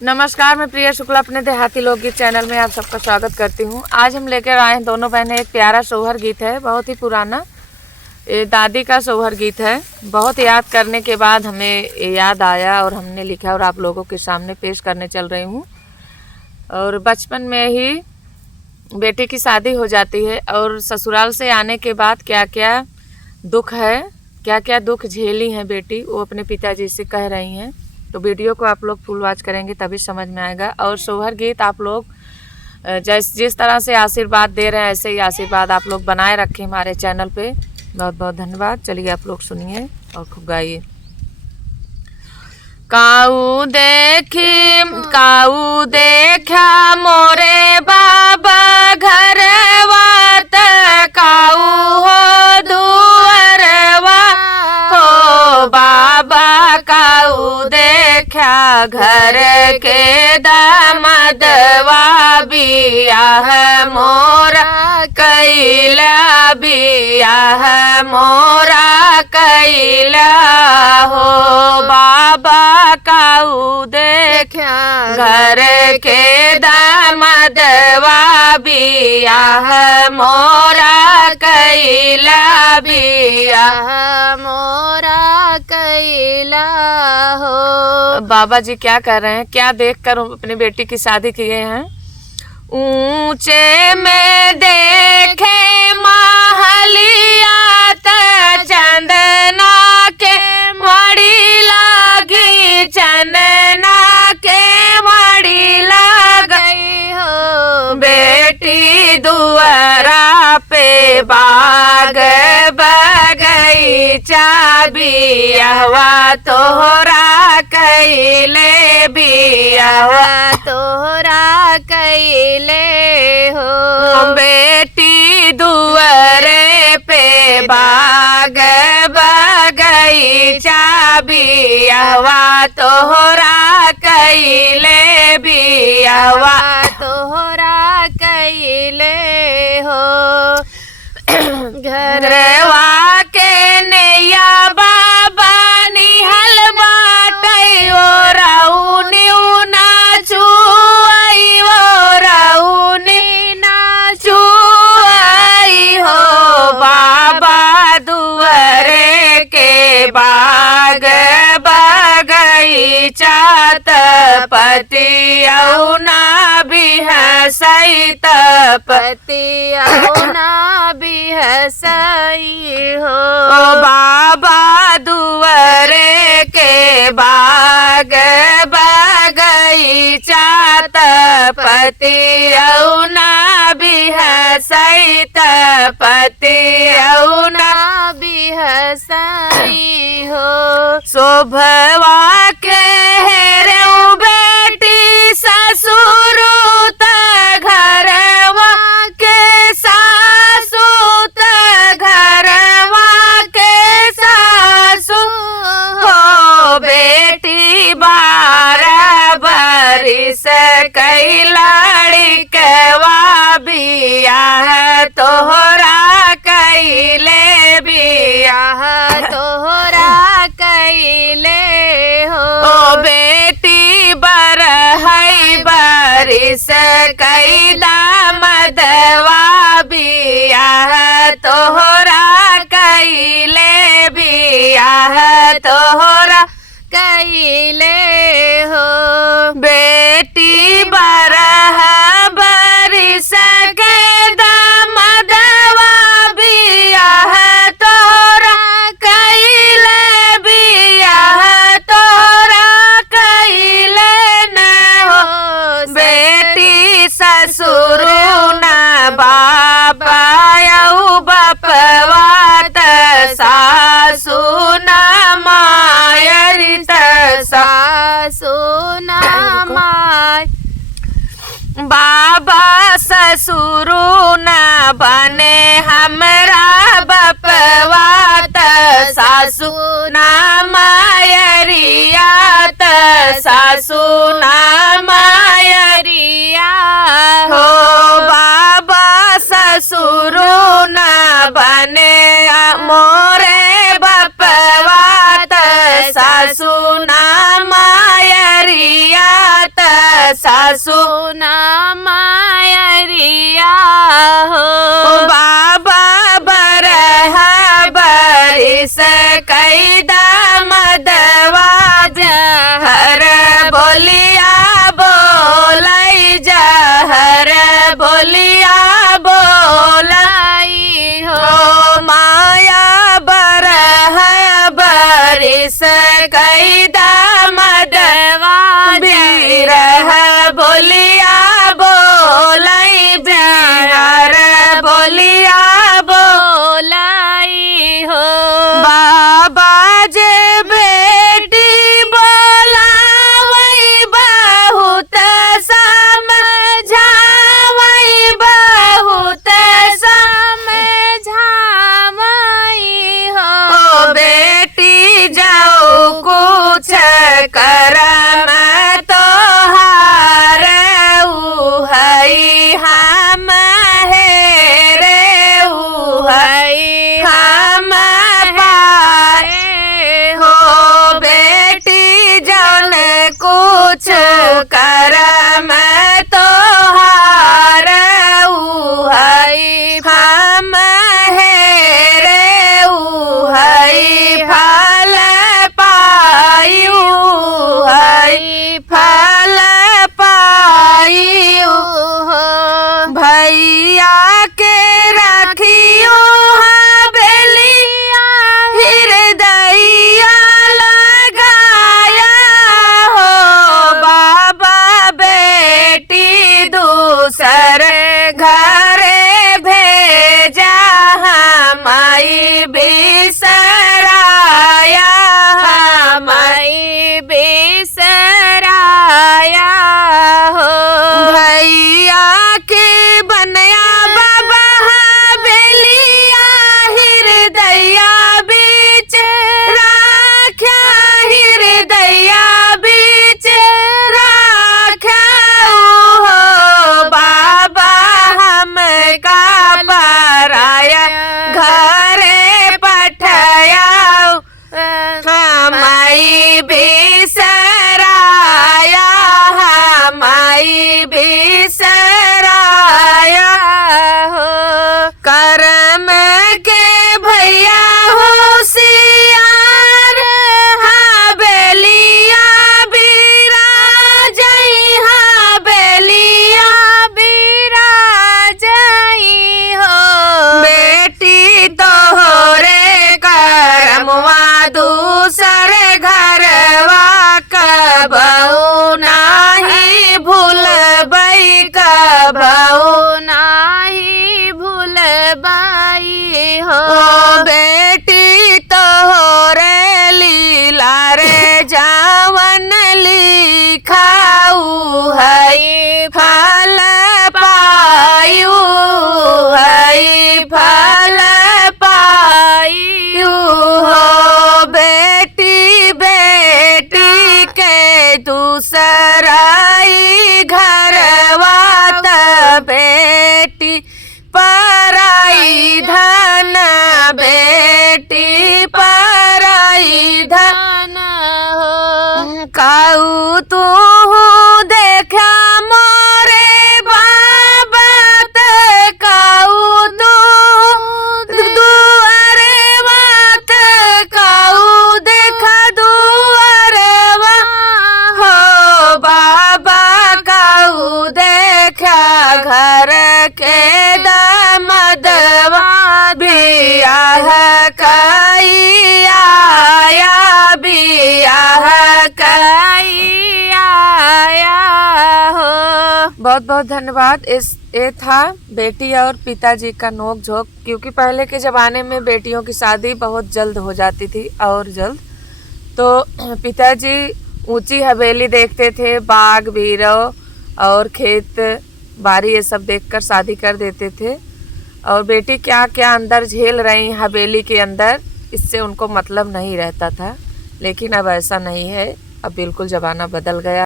नमस्कार, मैं प्रिया शुक्ला अपने देहाती लोकगीत चैनल में आप सबका स्वागत करती हूँ। आज हम लेकर आए हैं दोनों बहनें एक प्यारा सोहर गीत है, बहुत ही पुराना। ये दादी का सोहर गीत है। बहुत याद करने के बाद हमें याद आया और हमने लिखा और आप लोगों के सामने पेश करने चल रही हूँ। और बचपन में ही बेटी की शादी हो जाती है और ससुराल से आने के बाद क्या क्या दुख है, क्या क्या दुख झेली हैं बेटी, वो अपने पिताजी से कह रही हैं। तो वीडियो को आप लोग फुल वॉच करेंगे तभी समझ में आएगा। और सोहर गीत आप लोग जिस तरह से आशीर्वाद दे रहे हैं ऐसे ही आशीर्वाद आप लोग बनाए रखें हमारे चैनल पे। बहुत बहुत धन्यवाद। चलिए आप लोग सुनिए और खूब गाइए। काऊ देखा मोरे बाबा घर वात, काऊ हो दुअरवा हो बाबा, काऊ देखा घर के दामदवा, बियाह मोरा कैला, बियाह मोरा कैला हो बाबा, काऊ देखा घर के दामदवा, बियाह मोरा कैला, बियाह मोरा कैला हो। बाबा जी क्या कर रहे हैं, क्या देखकर अपनी बेटी की शादी किए हैं। ऊंचे में देखे महलिया, चंदना के मड़ी लागी, चंदना के मड़ी लगी हो। बेटी दुआरा पे बाग बगीचा, बियाहवा तोहरा कैले, बियाहवा तोहरा कैले हो। बेटी दुआरे पे बाग बगीचा, बियाहवा तोहरा कैले, बियाहवा तोहरा कैले हो। घरवा के नैया बाबा निहल बाटई, ओ राउनी नाचू आई, ओ राउनी नाचू आई हो बाबा, दुआरे के बाग बगीचा, तपति औना बिहसई, तपति औना बिहसई हो बाबा, दुआरे के बाग बगीचा, तपति औना बिहसई, तपति औना बिहसई हो। शोभवा के हेरे बेटी ससुर, घरवा के सासु, घरवा के सासु हो। बेटी 12 बरिस कई लड़कवा, बियाह तोहरा कैले, बियाह तोहरा कैले हो। बेटी बरहई बरिस कई दामदवा, बियाह तोहरा कैले, बियाह तोहरा कैले हो। बेटी बरह बरिस के दामदवा, बियाह तोहरा कैले, बियाह तोहरा कैले न हो। बेटी ससुर न बाबा यऊ बपवात, सासु न मायरित, सासु न माय। बाबा ससुर न बने हमरा बपवात, सासु न मायरियात, सासु न मायरिया हो बाबा, ससुर न बने मोरे बपवात, सासु न मायरियात, सासू ना मायरिया हो बाबा बरहा बरिस कैदा मदवा जहर बोलिया बोलाई जहर बोलिया बोलाई हो माया बरहा बरिस कैदा मदवा बिरह बोलिया बोलाई बिहार बोलिया बोलाई हो बाबा जे बेटी बोलावई बहुत समझावई बहुत समझावई हो बेटी जाओ कुछ करम तोहार उहई हम हेरे उहई हम पाए हो बेटी जन कुछ करम तोहार उहई हम हेरे उहई फल पायु हई फल पायु भैया के रखियो हवेलिया हृदया लगाया हो बाबा बेटी दूसर घरे भेजा हमाई बिसराया हमाई बिसराया हो भैया के बनया बाबा हवेलिया हृदया बीच राख्या हृदया बीच राख्या हो बाबा हम का पराया घरे पठया हमाई बिसराया हमाई बिसराया हो करम के भैया होशियार हवेलिया बिराजई हवेलिया बिराजई हो बेटी तोहरे करमवा दूसर घरवा कबहू नाही भूलबई कबहू नाही भूलबई हो बेटी तोहरे लीला रे जावन लिखाऊ हई फल पायु हई फल पायु हो बेटी बेटी के दूसराई घरवा त बेटी पराई धन बेटी पराई धन हो काऊ तू देखा मोरे बाबा त काऊ तू दुआरे बात काऊ देखा दुआरे हो बाबा काऊ देखा घर के दमदवा बियाह कई आया बियाह कई आया हो बहुत बहुत धन्यवाद। ये था बेटी और पिताजी का नोक झोंक, क्योंकि पहले के ज़माने में बेटियों की शादी बहुत जल्द हो जाती थी और जल्द, तो पिताजी ऊंची हवेली देखते थे, बाग बीरो और खेत बारी ये सब देखकर शादी कर देते थे, और बेटी क्या क्या अंदर झेल रही हवेली के अंदर इससे उनको मतलब नहीं रहता था। लेकिन अब ऐसा नहीं है, अब बिल्कुल ज़माना बदल गया।